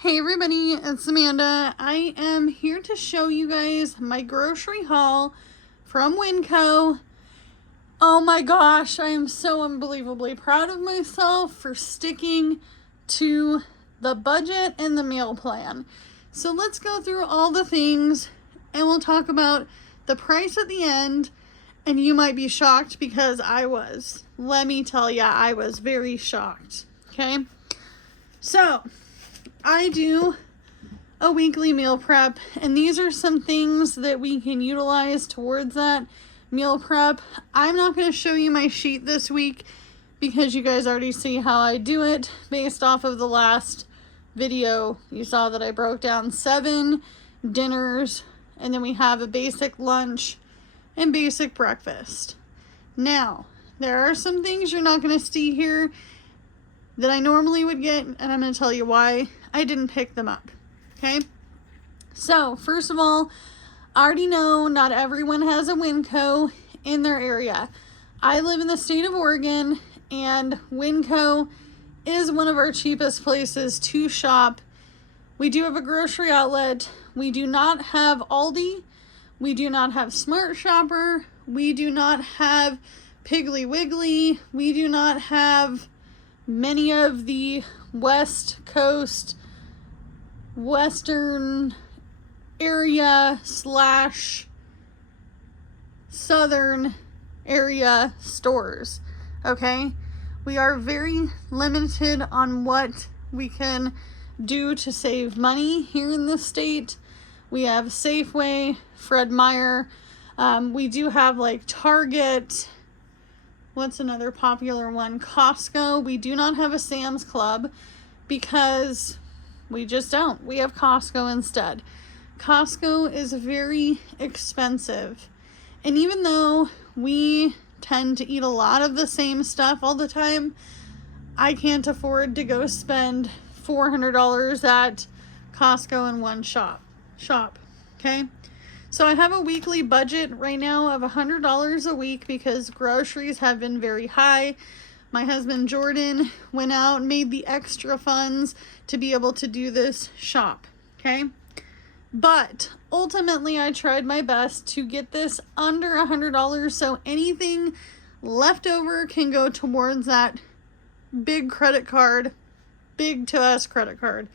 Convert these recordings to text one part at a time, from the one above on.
Hey everybody, it's Amanda. I am here to show you guys my grocery haul from Winco. Oh my gosh, I am so unbelievably proud of myself for sticking to the budget and the meal plan. So let's go through all the things and we'll talk about the price at the end. And you might be shocked because I was. Let me tell ya, I was very shocked. Okay, so I do a weekly meal prep, and these are some things that we can utilize towards that meal prep. I'm not going to show you my sheet this week because you guys already see how I do it based off of the last video. You saw that I broke down 7 dinners, and then we have a basic lunch and basic breakfast. Now, there are some things you're not going to see here that I normally would get, and I'm going to tell you why I didn't pick them up. Okay, so first of all, I already know not everyone has a Winco in their area. I live in the state of Oregon, and Winco is one of our cheapest places to shop. We do have a grocery outlet. We do not have Aldi. We do not have Smart Shopper. We do not have Piggly Wiggly. We do not have many of the West Coast, Western area / Southern area stores. Okay, we are very limited on what we can do to save money here in this state. We have Safeway, Fred Meyer. We do have like Target. What's another popular one? Costco. We do not have a Sam's Club because we just don't. We have Costco instead. Costco is very expensive. And even though we tend to eat a lot of the same stuff all the time, I can't afford to go spend $400 at Costco in one shop. Okay? So I have a weekly budget right now of $100 a week because groceries have been very high. My husband Jordan went out and made the extra funds to be able to do this shop. Okay? But ultimately I tried my best to get this under $100 so anything left over can go towards that big credit card, big to us credit card,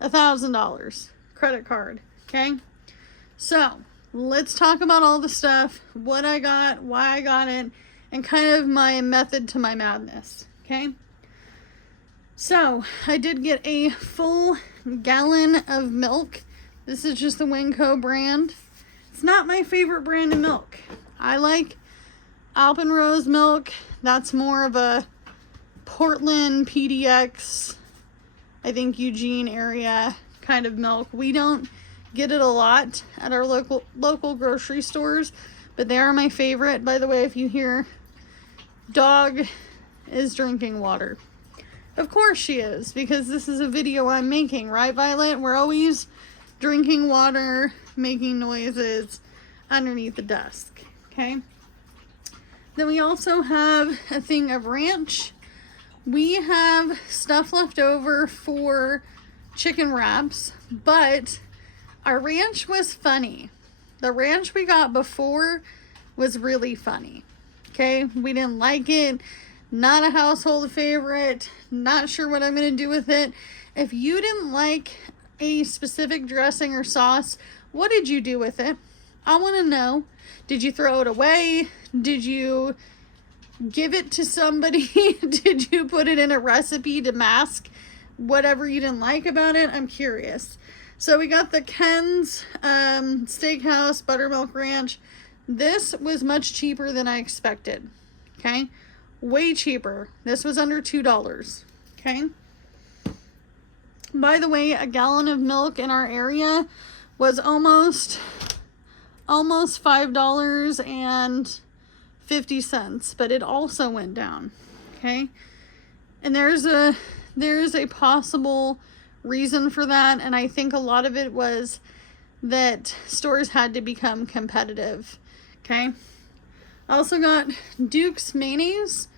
$1,000 credit card. Okay? So let's talk about all the stuff, what I got, why I got it, and kind of my method to my madness. Okay? So I did get a full gallon of milk. This is just the Winco brand. It's not my favorite brand of milk. I like Alpenrose milk. That's more of a Portland, PDX, I think Eugene area kind of milk. We don't get it a lot at our local grocery stores, but they are my favorite. By the way, if you hear dog is drinking water, of course she is, because this is a video I'm making, right, Violet? We're always drinking water, making noises underneath the desk. Okay, then we also have a thing of ranch. We have stuff left over for chicken wraps, but our ranch was funny. The ranch we got before was really funny. Okay, we didn't like it. Not a household favorite. Not sure what I'm going to do with it. If you didn't like a specific dressing or sauce, what did you do with it? I want to know. Did you throw it away? Did you give it to somebody? Did you put it in a recipe to mask whatever you didn't like about it? I'm curious. So we got the Ken's Steakhouse Buttermilk Ranch. This was much cheaper than I expected. Okay, way cheaper. This was under $2. Okay. By the way, a gallon of milk in our area was almost $5.50, but it also went down. Okay, and there's a possible reason for that, and I think a lot of it was that stores had to become competitive. Okay, I also got Duke's mayonnaise.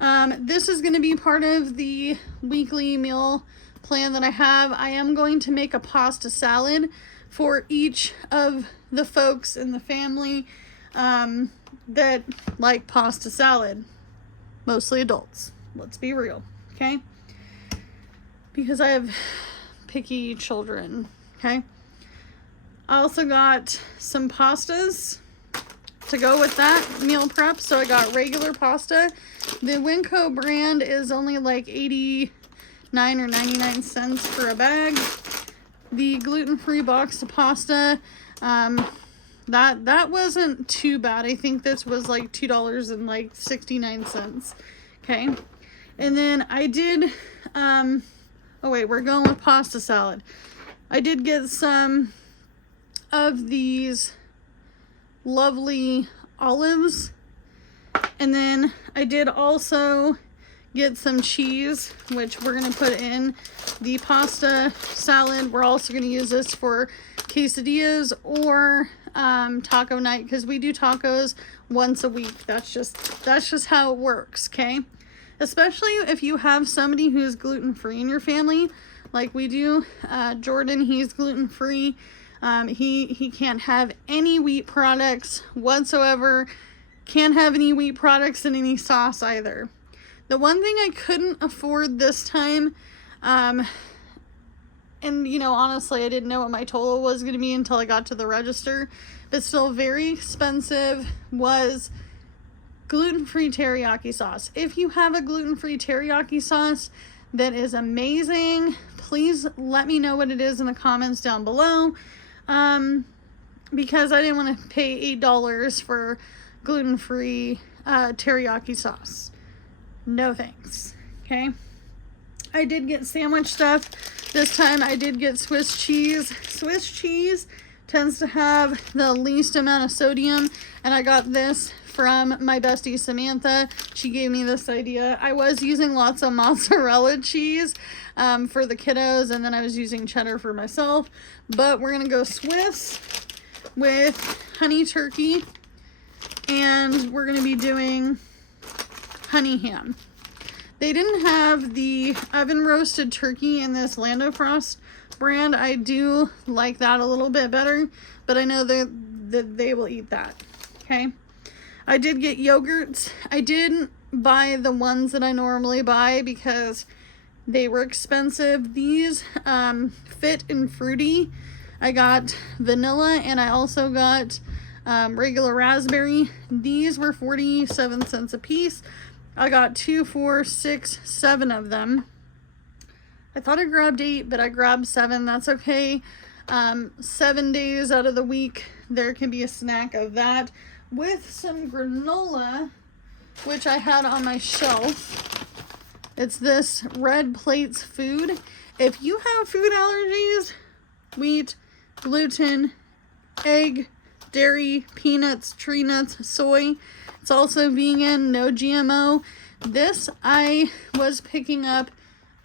This is going to be part of the weekly meal plan that I have. I am going to make a pasta salad for each of the folks in the family that like pasta salad. Mostly adults. Let's be real, okay? Because I have picky children, okay? I also got some pastas to go with that meal prep. So I got regular pasta. The Winco brand is only like 89 or 99 cents for a bag. The gluten-free box of pasta, that wasn't too bad. I think this was like $2.69. Okay. And then I did, oh wait, we're going with pasta salad. I did get some of these lovely olives, and then I did also get some cheese, which we're going to put in the pasta salad. We're also going to use this for quesadillas or taco night, because we do tacos once a week. That's just how it works, okay? Especially if you have somebody who's gluten-free in your family, like we do. Jordan, he's gluten-free. He can't have any wheat products whatsoever. Can't have any wheat products in any sauce either. The one thing I couldn't afford this time, and you know, honestly, I didn't know what my total was going to be until I got to the register, but still very expensive, was gluten-free teriyaki sauce. If you have a gluten-free teriyaki sauce that is amazing, please let me know what it is in the comments down below. Because I didn't want to pay $8 for gluten-free teriyaki sauce. No thanks. Okay. I did get sandwich stuff. This time I did get Swiss cheese. Swiss cheese tends to have the least amount of sodium, and I got this from my bestie Samantha. She gave me this idea. I was using lots of mozzarella cheese for the kiddos, and then I was using cheddar for myself, but we're gonna go Swiss with honey turkey, and we're gonna be doing honey ham. They didn't have the oven roasted turkey in this Lando Frost brand. I do like that a little bit better, but I know that they will eat that. Okay. I did get yogurts. I didn't buy the ones that I normally buy because they were expensive. These Fit and Fruity. I got vanilla, and I also got regular raspberry. These were 47 cents a piece. I got 2, 4, 6, 7 of them. I thought I grabbed 8, but I grabbed 7. That's okay. 7 days out of the week, there can be a snack of that with some granola, which I had on my shelf. It's this Red Plates Food. If you have food allergies, wheat, gluten, egg, dairy, peanuts, tree nuts, soy, it's also vegan, no GMO. This I was picking up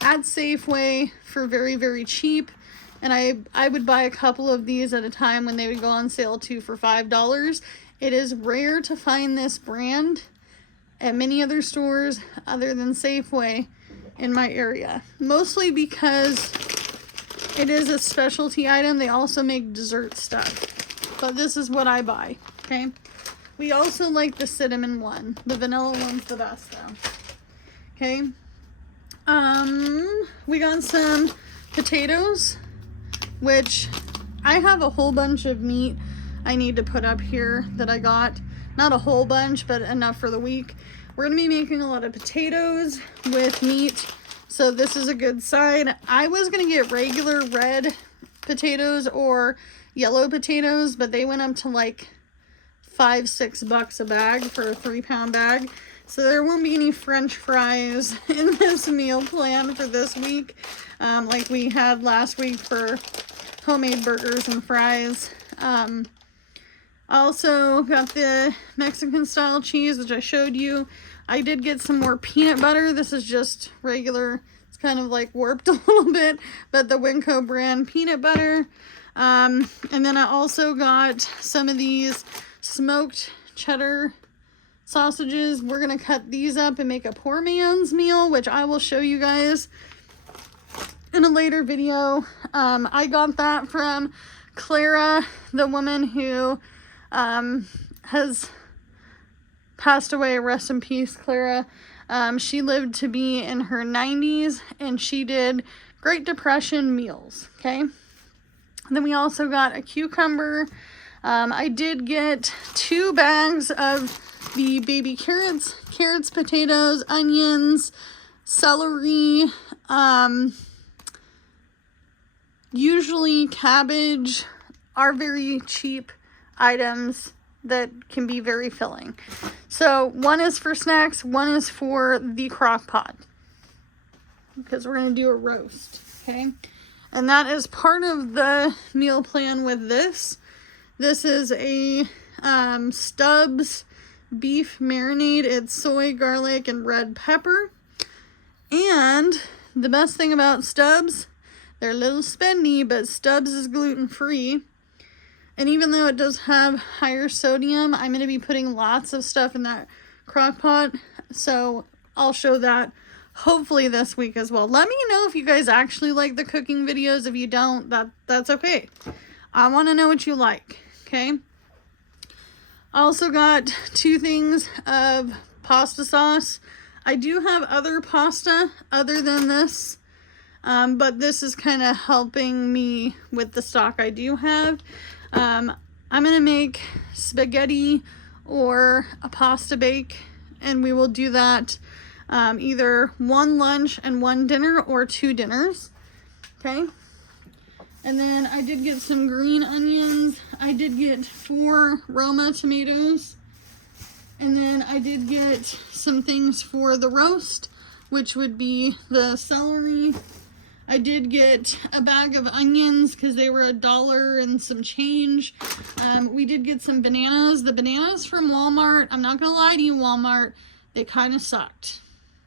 at Safeway for very, very cheap. And I would buy a couple of these at a time when they would go on sale, 2 for $5. It is rare to find this brand at many other stores other than Safeway in my area. Mostly because it is a specialty item. They also make dessert stuff. But this is what I buy, okay? We also like the cinnamon one. The vanilla one's the best though. Okay. We got some potatoes, which I have a whole bunch of meat I need to put up here that I got. Not a whole bunch, but enough for the week. We're gonna be making a lot of potatoes with meat, so this is a good side. I was gonna get regular red potatoes or yellow potatoes, but they went up to like $5-6 a bag for a 3-pound bag. So there won't be any French fries in this meal plan for this week, like we had last week for homemade burgers and fries. I also got the Mexican style cheese, which I showed you. I did get some more peanut butter. This is just regular. It's kind of like warped a little bit, but the Winco brand peanut butter. And then I also got some of these smoked cheddar sausages. We're gonna cut these up and make a poor man's meal, which I will show you guys in a later video. I got that from Clara, the woman who has passed away. Rest in peace, Clara. She lived to be in her 90s, and she did Great Depression meals, okay? Then we also got a cucumber. I did get 2 bags of the baby carrots, potatoes, onions, celery, usually cabbage are very cheap items that can be very filling. So one is for snacks, one is for the crock pot, because we're going to do a roast, okay? And that is part of the meal plan with this. This is a Stubbs beef marinade. It's soy, garlic, and red pepper. And the best thing about Stubbs, they're a little spendy, but Stubbs is gluten-free. And even though it does have higher sodium, I'm going to be putting lots of stuff in that crock pot. So I'll show that hopefully this week as well. Let me know if you guys actually like the cooking videos. If you don't, that's okay. I want to know what you like, okay? I also got 2 things of pasta sauce. I do have other pasta other than this, but this is kind of helping me with the stock I do have. I'm going to make spaghetti or a pasta bake, and we will do that either 1 lunch and 1 dinner or 2 dinners, okay? And then I did get some green onions. I did get 4 Roma tomatoes. And then I did get some things for the roast, which would be the celery. I did get a bag of onions because they were $1 and some change. We did get some bananas. The bananas from Walmart, I'm not going to lie to you, Walmart, they kind of sucked.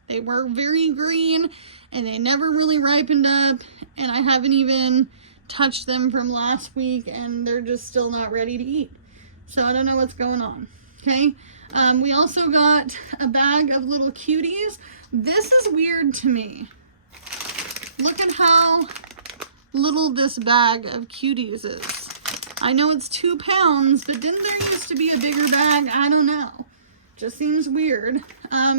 They were very green and they never really ripened up. And I haven't even touched them from last week, and they're just still not ready to eat. So I don't know what's going on, okay? We also got a bag of little cuties. This is weird to me. Look at how little this bag of cuties is. I know it's 2 pounds, but didn't there used to be a bigger bag? I don't know. Just seems weird.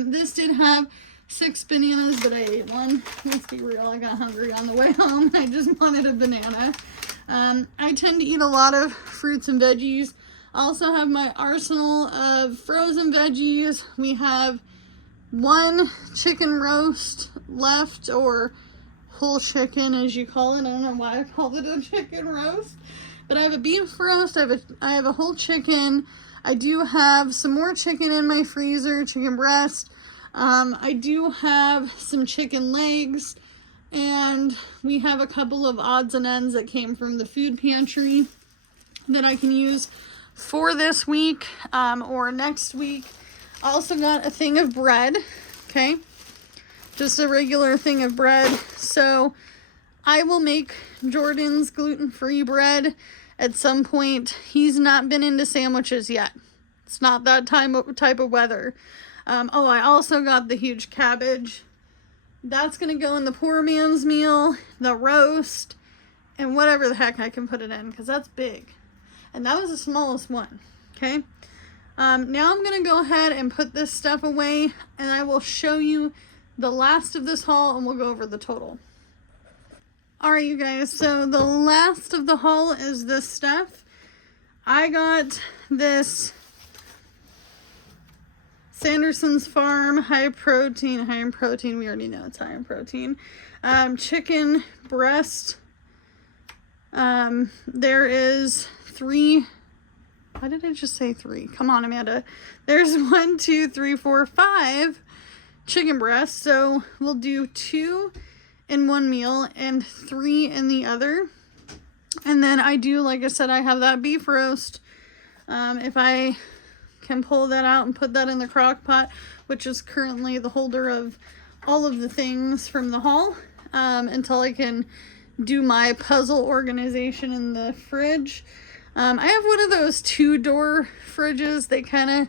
This did have 6 bananas, but I ate one. Let's be real, I got hungry on the way home. I just wanted a banana. I tend to eat a lot of fruits and veggies. I also have my arsenal of frozen veggies. We have 1 chicken roast left, or whole chicken as you call it. I don't know why I called it a chicken roast, but I have a beef roast. I have a whole chicken. I do have some more chicken in my freezer, chicken breast. I do have some chicken legs, and we have a couple of odds and ends that came from the food pantry that I can use for this week or next week. I also got a thing of bread, okay? Just a regular thing of bread. So I will make Jordan's gluten-free bread at some point. He's not been into sandwiches yet. It's not that type of weather. Oh, I also got the huge cabbage. That's going to go in the poor man's meal, the roast, and whatever the heck I can put it in, because that's big. And that was the smallest one, okay? Now I'm going to go ahead and put this stuff away, and I will show you the last of this haul, and we'll go over the total. Alright, you guys, so the last of the haul is this stuff. I got this Sanderson's Farm high in protein, we already know it's high in protein, chicken breast. There is 3, why did I just say 3? Come on, Amanda. There's 1, 2, 3, 4, 5 chicken breasts, so we'll do 2 in one meal and 3 in the other. And then I do, like I said, I have that beef roast. If I can pull that out and put that in the crock pot, which is currently the holder of all of the things from the haul, until I can do my puzzle organization in the fridge. I have one of those 2-door fridges. They kind of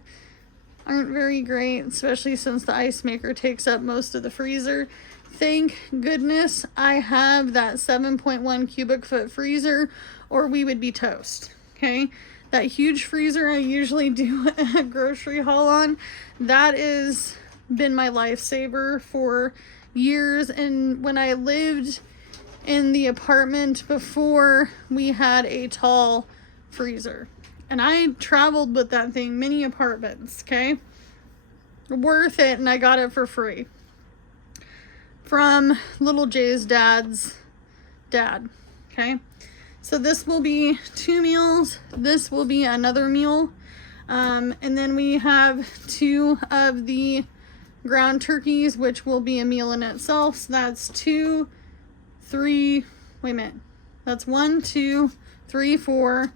aren't very great, especially since the ice maker takes up most of the freezer. Thank goodness I have that 7.1 cubic foot freezer, or we would be toast. Okay, that huge freezer I usually do a grocery haul on, that is been my lifesaver for years. And when I lived in the apartment before, we had a tall freezer, and I traveled with that thing many apartments. Okay, worth it, and I got it for free from Little Jay's dad's dad. Okay, so this will be 2 meals, this will be another meal, and then we have 2 of the ground turkeys, which will be a meal in itself. So that's 2, 3, wait a minute, that's 1, 2, 3, 4,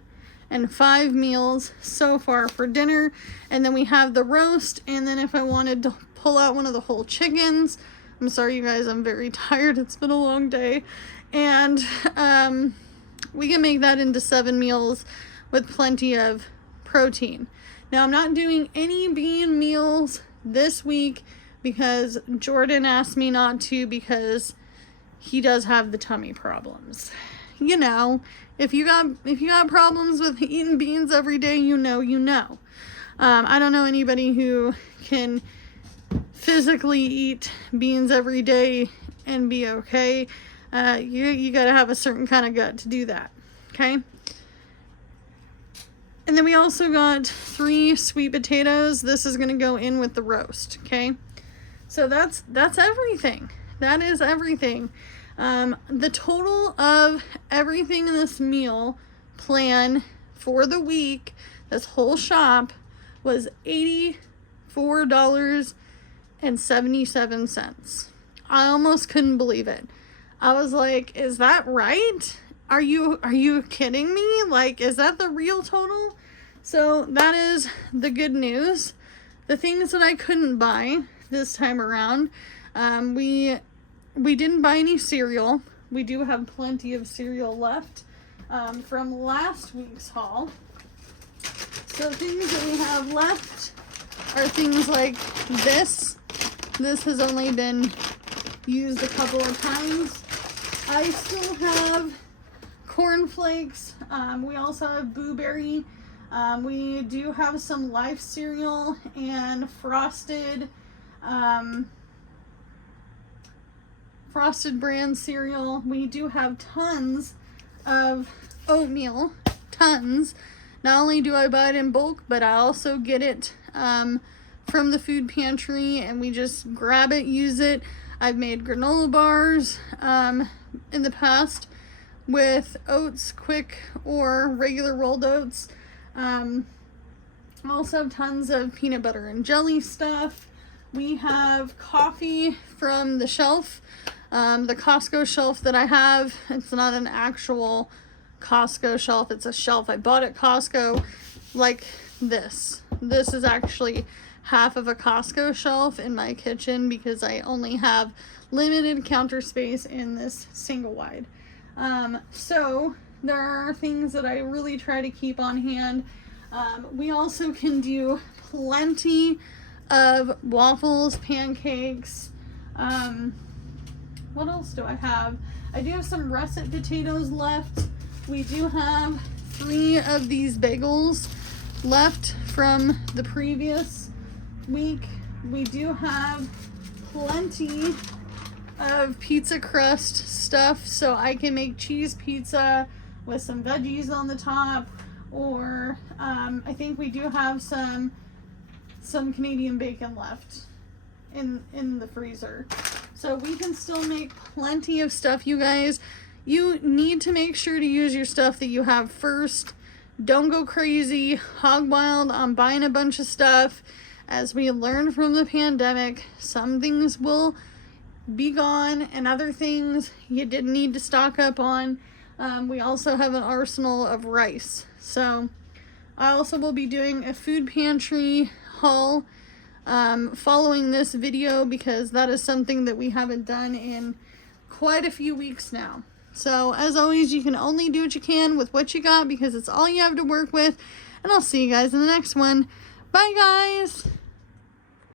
and 5 meals so far for dinner. And then we have the roast, and then if I wanted to pull out one of the whole chickens, I'm sorry you guys, I'm very tired, it's been a long day, and we can make that into 7 meals with plenty of protein. Now I'm not doing any bean meals this week because Jordan asked me not to, because he does have the tummy problems. You know, if you got problems with eating beans every day, you know. I don't know anybody who can physically eat beans every day and be okay. You gotta have a certain kind of gut to do that. Okay. And then we also got 3 sweet potatoes. This is gonna go in with the roast. Okay. So that's everything. That is everything. The total of everything in this meal plan for the week, this whole shop, was $84.77. I almost couldn't believe it. I was like, is that right? Are you kidding me? Like, is that the real total? So that is the good news. The things that I couldn't buy this time around, we didn't buy any cereal. We do have plenty of cereal left from last week's haul. So things that we have left are things like this. This has only been used a couple of times. I still have cornflakes. We also have Blueberry. We do have some Life cereal and Frosted brand cereal. We do have tons of oatmeal, tons. Not only do I buy it in bulk, but I also get it from the food pantry, and we just grab it, use it. I've made granola bars in the past with oats, quick or regular rolled oats. I also have tons of peanut butter and jelly stuff. We have coffee from the shelf, the Costco shelf that I have. It's not an actual Costco shelf, it's a shelf I bought at Costco, like this. This is actually half of a Costco shelf in my kitchen because I only have limited counter space in this single wide. So there are things that I really try to keep on hand. We also can do plenty of waffles, pancakes. What else do I have? I do have some russet potatoes left. We do have 3 of these bagels left from the previous week. We do have plenty of pizza crust stuff, so I can make cheese pizza with some veggies on the top, or I think we do have some Canadian bacon left in the freezer. So we can still make plenty of stuff, you guys. You need to make sure to use your stuff that you have first. Don't go crazy, hog wild on buying a bunch of stuff. As we learned from the pandemic, some things will be gone and other things you didn't need to stock up on. We also have an arsenal of rice. So I also will be doing a food pantry haul following this video, because that is something that we haven't done in quite a few weeks now. So as always, you can only do what you can with what you got, because it's all you have to work with. And I'll see you guys in the next one. Bye guys!